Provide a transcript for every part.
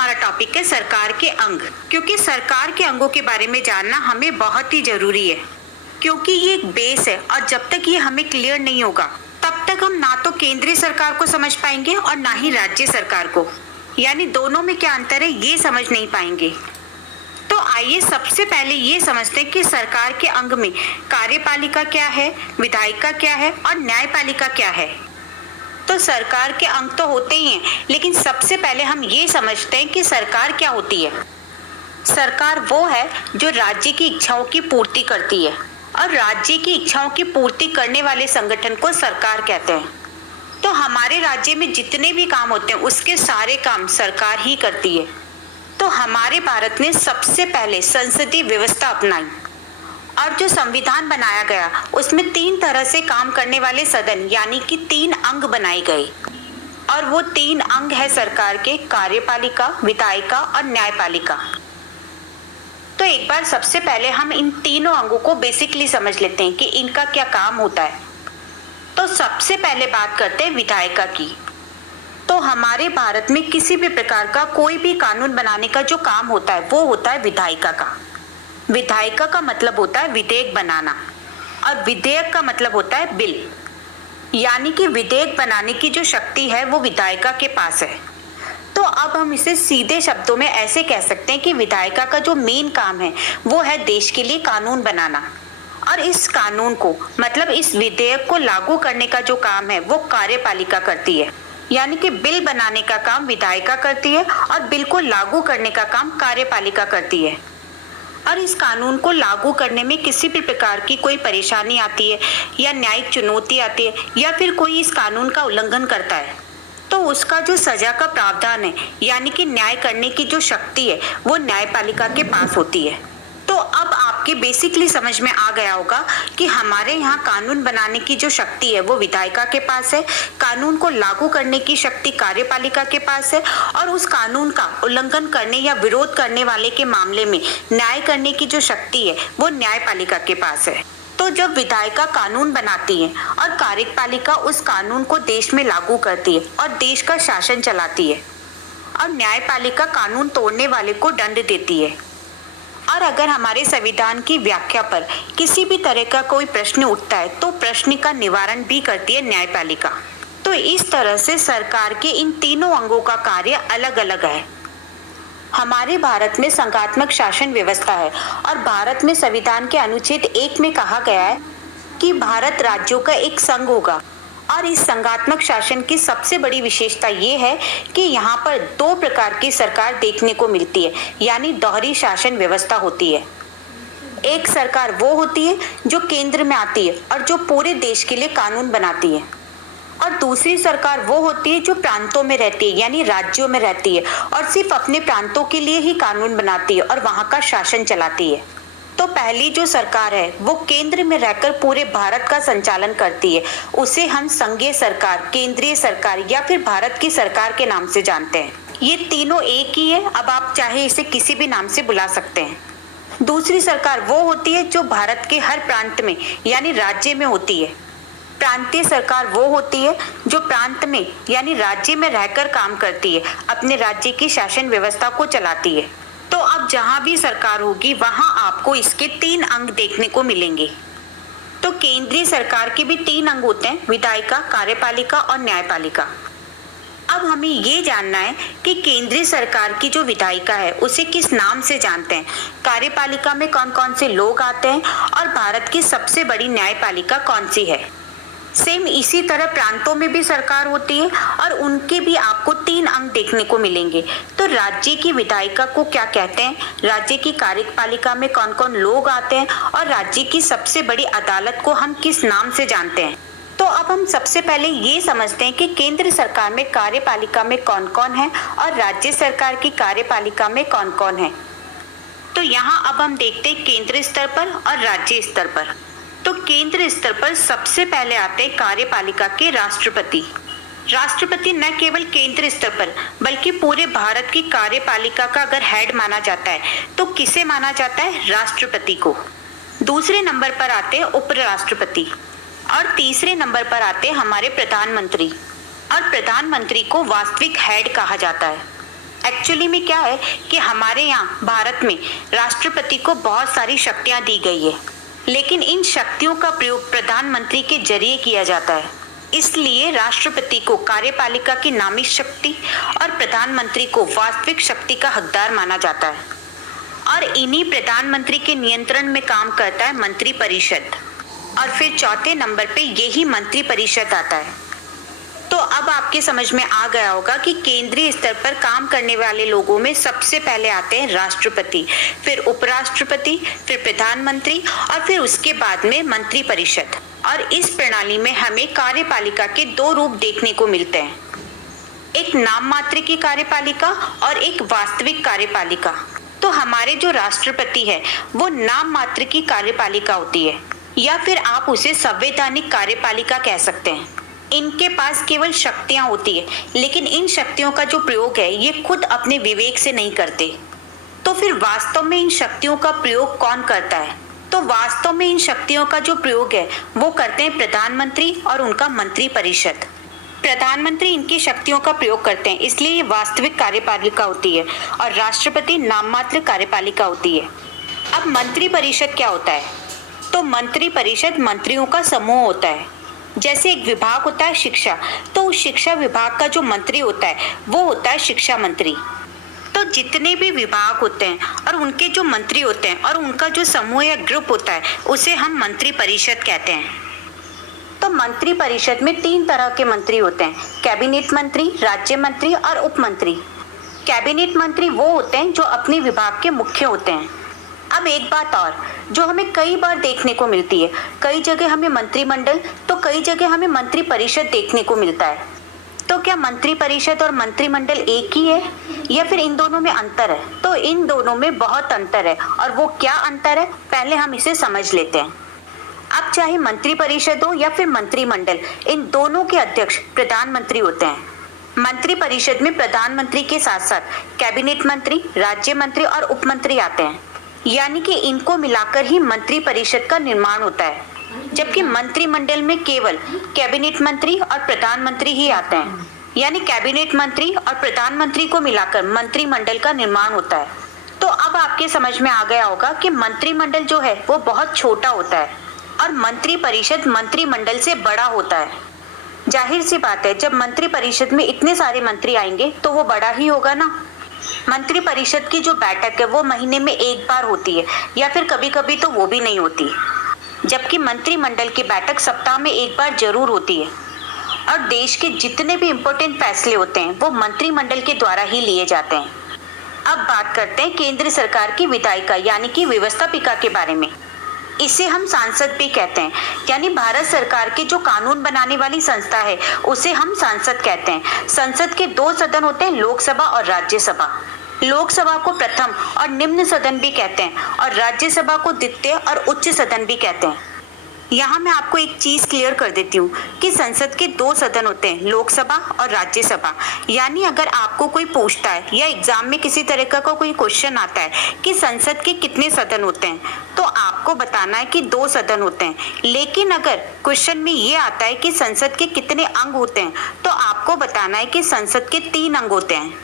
हमारा टॉपिक है सरकार के अंग, क्योंकि सरकार के अंगों के बारे में जानना हमें बहुत ही जरूरी है, क्योंकि ये एक बेस है और जब तक ये हमें क्लियर नहीं होगा तब तक हम ना तो केंद्रीय सरकार को समझ पाएंगे और ना ही राज्य सरकार को, यानी दोनों में क्या अंतर है ये समझ नहीं पाएंगे। तो आइए सबसे पहले ये समझते हैं कि सरकार के अंग में कार्यपालिका क्या है, विधायिका क्या है और न्यायपालिका क्या है। तो सरकार के अंग तो होते ही हैं, लेकिन सबसे पहले हम ये समझते हैं कि सरकार क्या होती है। सरकार वो है जो राज्य की इच्छाओं की पूर्ति करती है और राज्य की इच्छाओं की पूर्ति करने वाले संगठन को सरकार कहते हैं। तो हमारे राज्य में जितने भी काम होते हैं उसके सारे काम सरकार ही करती है। तो हमारे भारत ने सबसे पहले संसदीय व्यवस्था अपनाई और जो संविधान बनाया गया उसमें 3 तरह से काम करने वाले सदन यानी कि 3 अंग बनाए गए और वो 3 अंग है सरकार के, कार्यपालिका, विधायिका और न्यायपालिका। तो एक बार सबसे पहले हम इन तीनों अंगों को बेसिकली समझ लेते हैं कि इनका क्या काम होता है। तो सबसे पहले बात करते हैं विधायिका की। तो हमारे भारत में किसी भी प्रकार का कोई भी कानून बनाने का जो काम होता है वो होता है विधायिका का। विधायिका का मतलब होता है विधेयक बनाना और विधेयक का मतलब होता है बिल, यानी कि विधेयक बनाने की जो शक्ति है वो विधायिका के पास है। तो अब हम इसे सीधे शब्दों में ऐसे कह सकते हैं कि विधायिका का जो मेन काम है वो है देश के लिए कानून बनाना और इस कानून को मतलब इस विधेयक को लागू करने का जो काम है वो कार्यपालिका करती है, यानी कि बिल बनाने का काम विधायिका करती है और बिल को लागू करने का काम कार्यपालिका करती है। और इस कानून को लागू करने में किसी भी प्रकार की कोई परेशानी आती है या न्यायिक चुनौती आती है या फिर कोई इस कानून का उल्लंघन करता है तो उसका जो सजा का प्रावधान है यानी कि न्याय करने की जो शक्ति है वो न्यायपालिका के पास होती है। तो अब आपके बेसिकली समझ में आ गया होगा कि हमारे यहाँ कानून बनाने की जो शक्ति है वो विधायिका के पास है, कानून को लागू करने की शक्ति कार्यपालिका के पास है और उस कानून का उल्लंघन करने या विरोध करने वाले के मामले में न्याय करने की जो शक्ति है वो न्यायपालिका के पास है। तो जब विधायिका कानून बनाती है और कार्यपालिका उस कानून को देश में लागू करती है और देश का शासन चलाती है और न्यायपालिका कानून तोड़ने वाले को दंड देती है। और अगर हमारे संविधान की व्याख्या पर किसी भी तरह का कोई प्रश्न उठता है तो प्रश्न का निवारण भी करती है न्यायपालिका। तो इस तरह से सरकार के इन तीनों अंगों का कार्य अलग अलग है। हमारे भारत में संघात्मक शासन व्यवस्था है और भारत में संविधान के अनुच्छेद 1 में कहा गया है कि भारत राज्यों का एक संघ होगा और इस संघात्मक शासन की सबसे बड़ी विशेषता ये है कि यहाँ पर 2 प्रकार की सरकार देखने को मिलती है, यानी दोहरी शासन व्यवस्था होती है। एक सरकार वो होती है जो केंद्र में आती है और जो पूरे देश के लिए कानून बनाती है और दूसरी सरकार वो होती है जो प्रांतों में रहती है यानी राज्यों में रहती है और सिर्फ अपने प्रांतों के लिए ही कानून बनाती है और वहाँ का शासन चलाती है। तो पहली जो सरकार है वो केंद्र में रहकर पूरे भारत का संचालन करती है, उसे हम संघीय सरकार, केंद्रीय सरकार या फिर भारत की सरकार के नाम से जानते हैं। ये तीनों एक ही है, अब आप चाहे इसे किसी भी नाम से बुला सकते हैं। दूसरी सरकार वो होती है जो भारत के हर प्रांत में यानी राज्य में होती है। प्रांतीय सरकार वो होती है जो प्रांत में यानी राज्य में रहकर काम करती है, अपने राज्य की शासन व्यवस्था को चलाती है। तो अब जहां भी सरकार होगी वहां आपको इसके 3 अंग देखने को मिलेंगे। तो केंद्रीय सरकार के भी 3 अंग होते हैं, विधायिका, कार्यपालिका और न्यायपालिका। अब हमें ये जानना है कि केंद्रीय सरकार की जो विधायिका है उसे किस नाम से जानते हैं, कार्यपालिका में कौन कौन से लोग आते हैं और भारत की सबसे बड़ी न्यायपालिका कौन सी है। सेम इसी तरह प्रांतों में भी सरकार होती है और उनके भी आपको 3 अंग देखने को मिलेंगे। तो राज्य की विधायिका को क्या कहते हैं, राज्य की कार्यपालिका में कौन कौन लोग आते हैं और राज्य की सबसे बड़ी अदालत को हम किस नाम से जानते हैं। तो अब हम सबसे पहले ये समझते हैं कि केंद्र सरकार में कार्यपालिका में कौन कौन है और राज्य सरकार की कार्यपालिका में कौन कौन है। तो यहाँ अब हम देखते हैं केंद्र स्तर पर और राज्य स्तर पर। तो केंद्र स्तर पर सबसे पहले आते हैं कार्यपालिका के राष्ट्रपति। राष्ट्रपति न केवल केंद्र स्तर पर बल्कि पूरे भारत की कार्यपालिका का अगर हेड माना जाता है तो किसे माना जाता है, राष्ट्रपति को। दूसरे नंबर पर आते हैं उपराष्ट्रपति और तीसरे नंबर पर आते हैं हमारे प्रधानमंत्री और प्रधानमंत्री को वास्तविक हेड कहा जाता है। एक्चुअली में क्या है कि हमारे यहाँ भारत में राष्ट्रपति को बहुत सारी शक्तियां दी गई है, लेकिन इन शक्तियों का प्रयोग प्रधानमंत्री के जरिए किया जाता है। इसलिए राष्ट्रपति को कार्यपालिका की नामी शक्ति और प्रधानमंत्री को वास्तविक शक्ति का हकदार माना जाता है। और इन्हीं प्रधानमंत्री के नियंत्रण में काम करता है मंत्री परिषद। और फिर चौथे नंबर पे यही मंत्री परिषद आता है। तो अब आपके समझ में आ गया होगा कि केंद्रीय स्तर पर काम करने वाले लोगों में सबसे पहले आते हैं राष्ट्रपति, फिर उपराष्ट्रपति, फिर प्रधानमंत्री और फिर उसके बाद में मंत्री परिषद। और इस प्रणाली में हमें कार्यपालिका के दो रूप देखने को मिलते हैं, एक नाम मात्र की कार्यपालिका और एक वास्तविक कार्यपालिका। तो हमारे जो राष्ट्रपति है वो नाम मात्र की कार्यपालिका होती है, या फिर आप उसे संवैधानिक कार्यपालिका कह सकते हैं। इनके पास केवल शक्तियां होती है, लेकिन इन शक्तियों का जो प्रयोग है ये खुद अपने विवेक से नहीं करते। तो फिर वास्तव में इन शक्तियों का प्रयोग कौन करता है? तो वास्तव में इन शक्तियों का जो प्रयोग है वो करते हैं प्रधानमंत्री और उनका मंत्री परिषद। प्रधानमंत्री इनकी शक्तियों का प्रयोग करते हैं, इसलिए ये वास्तविक कार्यपालिका होती है और राष्ट्रपति नाममात्र कार्यपालिका होती है। अब मंत्री परिषद क्या होता है? तो मंत्री परिषद मंत्रियों का समूह होता है। जैसे एक विभाग होता है शिक्षा, तो उस शिक्षा विभाग का जो मंत्री होता है वो होता है शिक्षा मंत्री। तो जितने भी विभाग होते हैं और उनके जो मंत्री होते हैं और उनका जो समूह या ग्रुप होता है उसे हम मंत्री परिषद कहते हैं। तो मंत्री परिषद में 3 तरह के मंत्री होते हैं, कैबिनेट मंत्री, राज्य मंत्री और उप मंत्री। कैबिनेट मंत्री वो होते हैं जो अपने विभाग के मुख्य होते हैं। अब एक बात और जो हमें कई बार देखने को मिलती है, कई जगह हमें मंत्रिमंडल तो कई जगह हमें मंत्री परिषद देखने को मिलता है। तो क्या मंत्री परिषद और मंत्रिमंडल एक ही है या फिर इन दोनों में अंतर है? तो इन दोनों में बहुत अंतर है। और वो क्या अंतर है, पहले हम इसे समझ लेते हैं। अब चाहे मंत्री परिषद हो या फिर मंत्रिमंडल, इन दोनों के अध्यक्ष प्रधानमंत्री होते हैं। मंत्री परिषद में प्रधानमंत्री के साथ साथ कैबिनेट मंत्री, राज्य मंत्री और उप मंत्री आते हैं, यानी कि इनको मिलाकर ही मंत्री परिषद का निर्माण होता है। जबकि मंत्रिमंडल में केवल कैबिनेट मंत्री और प्रधानमंत्री ही आते हैं, यानी कैबिनेट मंत्री और प्रधानमंत्री को मिलाकर मंत्रिमंडल का निर्माण होता है। तो अब आपके समझ में आ गया होगा कि मंत्रिमंडल जो है वो बहुत छोटा होता है और मंत्री परिषद मंत्रिमंडल से बड़ा होता है। जाहिर सी बात है, जब मंत्री परिषद में इतने सारे मंत्री आएंगे तो वो बड़ा ही होगा ना। मंत्री परिषद की जो बैठक है वो महीने में एक बार होती है, या फिर कभी कभी तो वो भी नहीं होती। जबकि मंत्रिमंडल की बैठक सप्ताह में एक बार जरूर होती है। और देश के जितने भी इम्पोर्टेंट फैसले होते हैं वो मंत्रिमंडल के द्वारा ही लिए जाते हैं। अब बात करते हैं केंद्र सरकार की विधायिका यानी कि व्यवस्थापिका के बारे में। इसे हम सांसद भी कहते हैं, यानी भारत सरकार के जो कानून बनाने वाली संस्था है उसे हम सांसद कहते हैं। संसद के 2 सदन होते हैं, लोकसभा और राज्यसभा। लोकसभा को प्रथम और निम्न सदन भी कहते हैं और राज्यसभा को द्वितीय और उच्च सदन भी कहते हैं। यहाँ मैं आपको एक चीज क्लियर कर देती हूँ कि संसद के 2 सदन होते हैं, लोकसभा और राज्यसभा। यानी अगर आपको कोई पूछता है या एग्जाम में किसी तरह का कोई क्वेश्चन आता है कि संसद के कितने सदन होते हैं, तो आपको बताना है कि 2 सदन होते हैं। लेकिन अगर क्वेश्चन में ये आता है कि संसद के कितने अंग होते हैं, तो आपको बताना है कि संसद के 3 अंग होते हैं।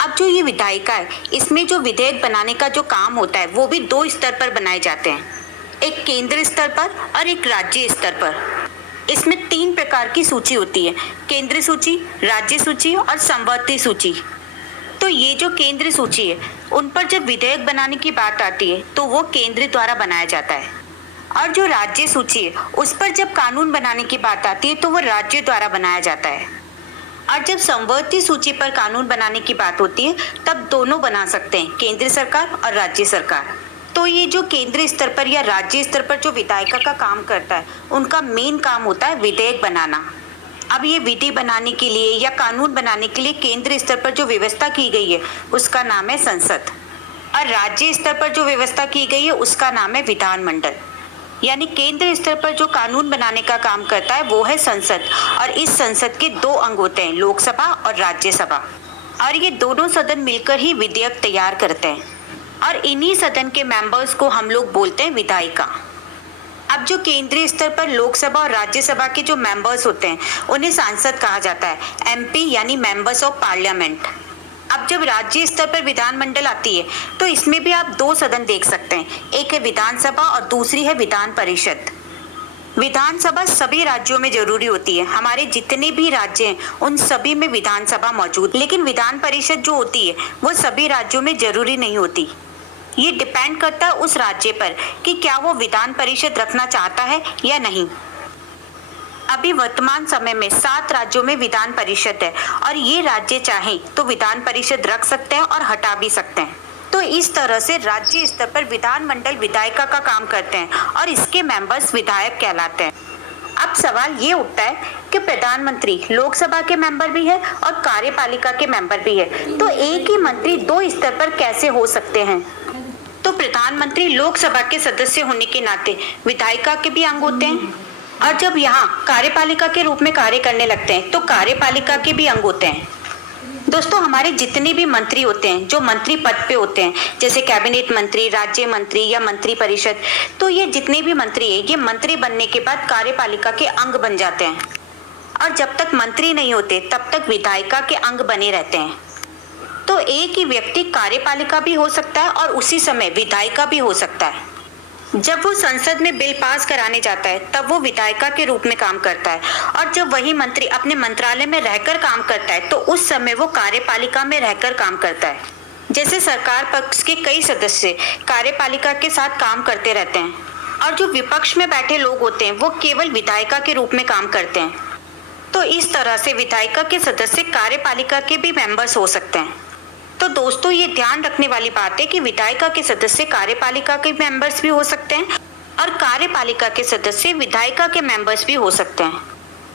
अब जो ये विधायिका है, इसमें जो विधेयक बनाने का जो काम होता है वो भी 2 स्तर पर बनाए जाते हैं, एक केंद्र स्तर पर और एक राज्य स्तर पर। इसमें 3 प्रकार की सूची होती है, केंद्र सूची, राज्य सूची और समवर्ती सूची। तो ये जो केंद्र सूची है उन पर जब विधेयक बनाने की बात आती है तो वो केंद्र द्वारा बनाया जाता है, और जो राज्य सूची है उस पर जब कानून बनाने की बात आती है तो वो राज्य द्वारा बनाया जाता है। और जब समवर्ती सूची पर कानून बनाने की बात होती है तब दोनों बना सकते हैं, केंद्र सरकार और राज्य सरकार। तो ये जो केंद्रीय स्तर पर या राज्य स्तर पर जो विधायिका का काम करता है, उनका मेन काम होता है विधेयक बनाना। अब ये विधि बनाने के लिए या कानून बनाने के लिए केंद्र स्तर पर जो व्यवस्था की गई है उसका नाम है संसद, और राज्य स्तर पर जो व्यवस्था की गई है उसका नाम है विधानमंडल। यानी केंद्र स्तर पर जो कानून बनाने का काम करता है वो है संसद, और इस संसद के 2 अंग होते हैं, लोकसभा और राज्यसभा। और ये दोनों सदन मिलकर ही विधेयक तैयार करते हैं, और इन्हीं सदन के मेंबर्स को हम लोग बोलते हैं विधायिका। अब जो केंद्रीय स्तर पर लोकसभा और राज्यसभा के जो मेंबर्स होते हैं उन्हें सांसद कहा जाता है, MP यानी मेंबर्स ऑफ पार्लियामेंट। अब जब राज्य स्तर पर विधानमंडल आती है तो इसमें भी आप दो सदन देख सकते हैं, एक है विधानसभा और दूसरी है विधान परिषद। विधानसभा सभी राज्यों में जरूरी होती है, हमारे जितने भी राज्य हैं उन सभी में विधानसभा मौजूद, लेकिन विधान परिषद जो होती है वो सभी राज्यों में जरूरी नहीं होती। ये डिपेंड करता है उस राज्य पर कि क्या वो विधान परिषद रखना चाहता है या नहीं। अभी वर्तमान समय में 7 राज्यों में विधान परिषद है और ये राज्य चाहें तो विधान परिषद रख सकते हैं और हटा भी सकते हैं। तो इस तरह से राज्य स्तर पर विधानमंडल विधायिका का काम करते हैं और इसके मेंबर्स विधायक कहलाते हैं। अब सवाल ये उठता है कि प्रधानमंत्री लोकसभा के मेंबर भी है और कार्यपालिका के मेंबर भी है, तो एक ही मंत्री 2 स्तर पर कैसे हो सकते हैं? तो प्रधानमंत्री लोकसभा के सदस्य होने के नाते विधायिका के भी अंग होते हैं और जब यहाँ कार्यपालिका के रूप में कार्य करने लगते हैं तो कार्यपालिका के भी अंग होते हैं। दोस्तों, हमारे जितने भी मंत्री होते हैं जो मंत्री पद पे होते हैं, जैसे कैबिनेट मंत्री, राज्य मंत्री या मंत्री परिषद, तो ये जितने भी मंत्री है ये मंत्री बनने के बाद कार्यपालिका के अंग बन जाते हैं और जब तक मंत्री नहीं होते तब तक विधायिका के अंग बने रहते हैं। तो एक ही व्यक्ति कार्यपालिका भी हो सकता है और उसी समय विधायिका भी हो सकता है। जब वो संसद में बिल पास कराने जाता है तब वो विधायिका के रूप में काम करता है और जब वही मंत्री अपने मंत्रालय में रहकर काम करता है तो उस समय वो कार्यपालिका में रहकर काम करता है। जैसे सरकार पक्ष के कई सदस्य कार्यपालिका के साथ काम करते रहते हैं और जो विपक्ष में बैठे लोग होते हैं वो केवल विधायिका के रूप में काम करते हैं। तो इस तरह से विधायिका के सदस्य कार्यपालिका के भी मेंबर्स हो सकते हैं। तो दोस्तों, ये ध्यान रखने वाली बात है कि विधायिका के सदस्य कार्यपालिका के मेंबर्स भी हो सकते हैं और कार्यपालिका के सदस्य विधायिका के मेंबर्स भी हो सकते हैं।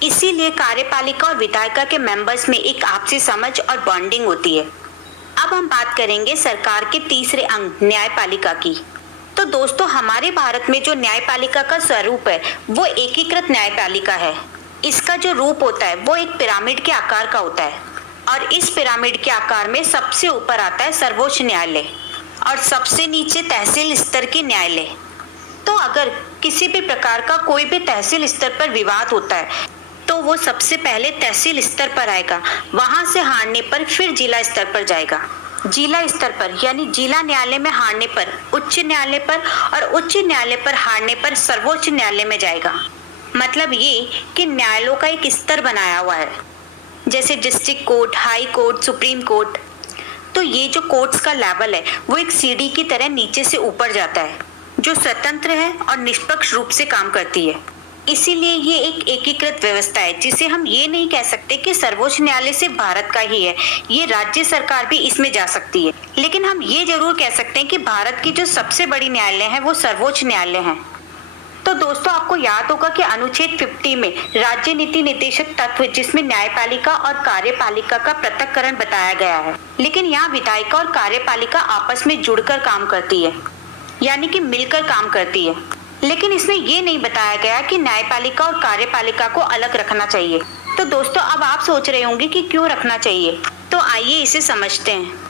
इसीलिए कार्यपालिका और विधायिका के मेंबर्स में एक आपसी समझ और बॉन्डिंग होती है। अब हम बात करेंगे सरकार के तीसरे अंग न्यायपालिका की। तो दोस्तों, हमारे भारत में जो न्यायपालिका का स्वरूप है वो एकीकृत न्यायपालिका है। इसका जो रूप होता है वो एक पिरामिड के आकार का होता है और इस पिरामिड के आकार में सबसे ऊपर आता है सर्वोच्च न्यायालय और सबसे नीचे तहसील स्तर की न्यायालय। तो अगर किसी भी प्रकार का कोई भी तहसील स्तर पर विवाद होता है तो वो सबसे पहले तहसील स्तर पर आएगा, वहां से हारने पर फिर जिला स्तर पर जाएगा। जिला स्तर पर यानी जिला न्यायालय में हारने पर उच्च न्यायालय पर और उच्च न्यायालय पर हारने पर सर्वोच्च न्यायालय में जाएगा। मतलब ये कि न्यायालयों का एक स्तर बनाया हुआ है, जैसे district court, high court, supreme court. तो ये जो कोर्ट्स का लेवल है वो एक सीढ़ी की तरह नीचे से ऊपर जाता है जो स्वतंत्र है और निष्पक्ष रूप से काम करती है। इसीलिए ये एक एकीकृत व्यवस्था है जिसे हम ये नहीं कह सकते कि सर्वोच्च न्यायालय सिर्फ भारत का ही है, ये राज्य सरकार भी इसमें जा सकती है। लेकिन हम ये जरूर कह सकते हैं कि भारत की जो सबसे बड़ी न्यायालय है वो सर्वोच्च न्यायालय है। तो दोस्तों, आपको याद होगा कि अनुच्छेद 50 में राज्य नीति निर्देशक तत्व जिसमें न्यायपालिका और कार्यपालिका का पृथक्करण बताया गया है, लेकिन यहाँ विधायिका और कार्यपालिका आपस में जुड़कर काम करती है, यानी कि मिलकर काम करती है। लेकिन इसमें ये नहीं बताया गया कि न्यायपालिका और कार्यपालिका को अलग रखना चाहिए। तो दोस्तों, अब आप सोच रहे होंगे कि क्यों रखना चाहिए, तो आइए इसे समझते हैं।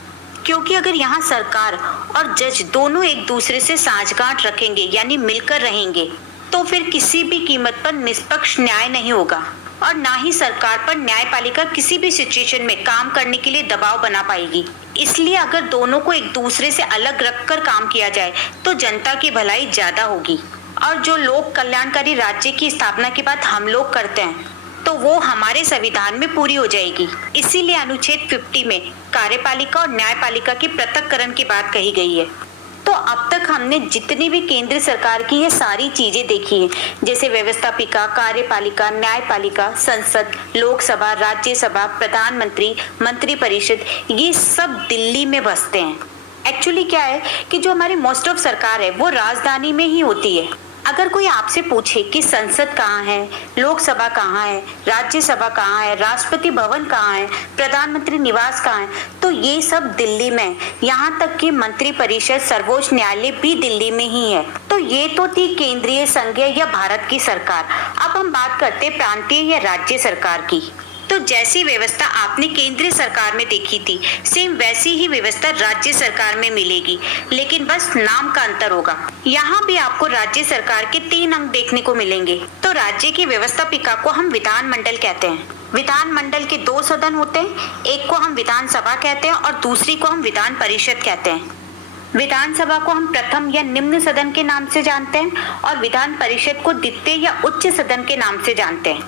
क्योंकि अगर यहाँ सरकार और जज दोनों एक दूसरे से साझगांठ रखेंगे यानी मिलकर रहेंगे तो फिर किसी भी कीमत पर निष्पक्ष न्याय नहीं होगा और ना ही सरकार पर न्यायपालिका किसी भी सिचुएशन में काम करने के लिए दबाव बना पाएगी। इसलिए अगर दोनों को एक दूसरे से अलग रखकर काम किया जाए तो जनता की भलाई ज्यादा होगी और जो लोक कल्याणकारी राज्य की स्थापना के बाद हम लोग करते हैं तो वो हमारे संविधान में पूरी हो जाएगी। इसीलिए अनुच्छेद 50 में कार्यपालिका और न्यायपालिका की पृथक्करण की बात कही गई है। तो अब तक हमने जितनी भी केंद्र सरकार की ये सारी चीजें देखी हैं, जैसे व्यवस्थापिका, कार्यपालिका, न्यायपालिका, संसद, लोकसभा, राज्यसभा, प्रधानमंत्री, मंत्री परिषद, ये सब दिल्ली में बसते हैं। एक्चुअली क्या है कि जो हमारी मोस्ट ऑफ सरकार है वो राजधानी में ही होती है। अगर कोई आपसे पूछे कि संसद कहाँ है, लोकसभा कहाँ है, राज्यसभा कहाँ है, राष्ट्रपति भवन कहाँ है, प्रधानमंत्री निवास कहाँ है, तो ये सब दिल्ली में है। यहाँ तक कि मंत्री परिषद, सर्वोच्च न्यायालय भी दिल्ली में ही है। तो ये तो थी केंद्रीय, संघीय या भारत की सरकार। अब हम बात करते प्रांतीय या राज्य सरकार की। तो जैसी व्यवस्था आपने केंद्रीय सरकार में देखी थी सेम वैसी ही व्यवस्था राज्य सरकार में मिलेगी, लेकिन बस नाम का अंतर होगा। यहाँ भी आपको राज्य सरकार के 3 अंग देखने को मिलेंगे। तो राज्य की व्यवस्थापिका को हम विधानमंडल कहते हैं। विधानमंडल के 2 सदन होते हैं, एक को हम विधानसभा कहते हैं और दूसरी को हम विधान परिषद कहते हैं। विधानसभा को हम प्रथम या निम्न सदन के नाम से जानते हैं और विधान परिषद को द्वितीय या उच्च सदन के नाम से जानते हैं।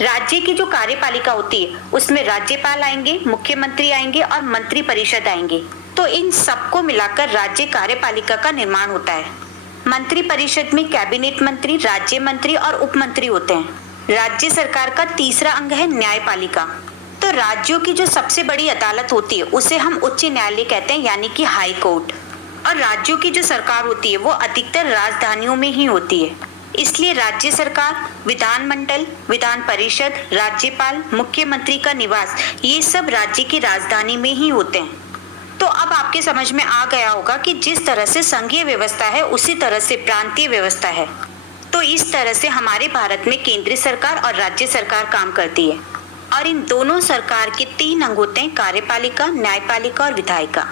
राज्य की जो कार्यपालिका होती है उसमें राज्यपाल आएंगे, मुख्यमंत्री आएंगे और मंत्री परिषद आएंगे। तो इन सबको मिलाकर राज्य कार्यपालिका का निर्माण होता है। मंत्री परिषद में कैबिनेट मंत्री, राज्य मंत्री और उप मंत्री होते हैं। राज्य सरकार का तीसरा अंग है न्यायपालिका। तो राज्यों की जो सबसे बड़ी अदालत होती है उसे हम उच्च न्यायालय कहते हैं, यानी कि हाई कोर्ट। और राज्यों की जो सरकार होती है वो अधिकतर राजधानियों में ही होती है। इसलिए राज्य सरकार, विधानमंडल, विधान परिषद, राज्यपाल, मुख्यमंत्री का निवास, ये सब राज्य की राजधानी में ही होते हैं। तो अब आपके समझ में आ गया होगा कि जिस तरह से संघीय व्यवस्था है उसी तरह से प्रांतीय व्यवस्था है। तो इस तरह से हमारे भारत में केंद्रीय सरकार और राज्य सरकार काम करती है और इन दोनों सरकार के 3 अंग होते हैं, कार्यपालिका, न्यायपालिका और विधायिका।